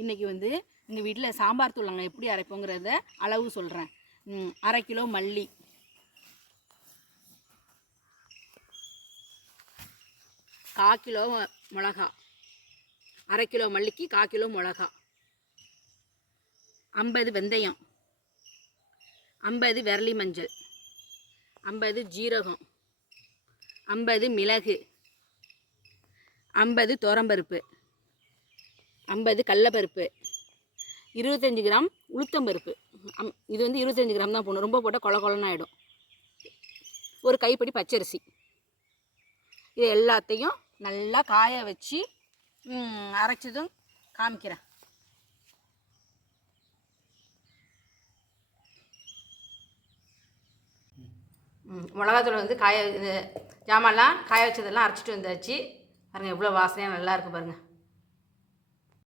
இன்றைக்கி வந்து எங்கள் வீட்டில் சாம்பார் தூள் நாங்கள் எப்படி அரைப்போங்கிறத அளவு சொல்கிறேன். 1/2 கிலோ மல்லி, 1/4 கிலோ மிளகா, 1/2 கிலோ மல்லிக்கு 1/4 கிலோ மிளகா, 50 வெந்தயம், 50 விரலி மஞ்சள், 50 ஜீரகம், 50 மிளகு, 50 துவரம்பருப்பு, 50 கடலப்பருப்பு, 25 கிராம் உளுத்தம்பருப்பு. இது வந்து 25 கிராம் தான் போடணும், ரொம்ப போட்டால் கொல கொலன்னு ஆகிடும். ஒரு கைப்படி பச்சரிசி. இது எல்லாத்தையும் நல்லா காய வச்சு அரைச்சதும் காமிக்கிறேன். மிளகாத்தூள் வந்து ஜாமான்லாம் காய வச்சதெல்லாம் அரைச்சிட்டு வந்தாச்சு. பாருங்கள் எவ்வளோ வாசனையாக நல்லா இருக்குது பாருங்கள்.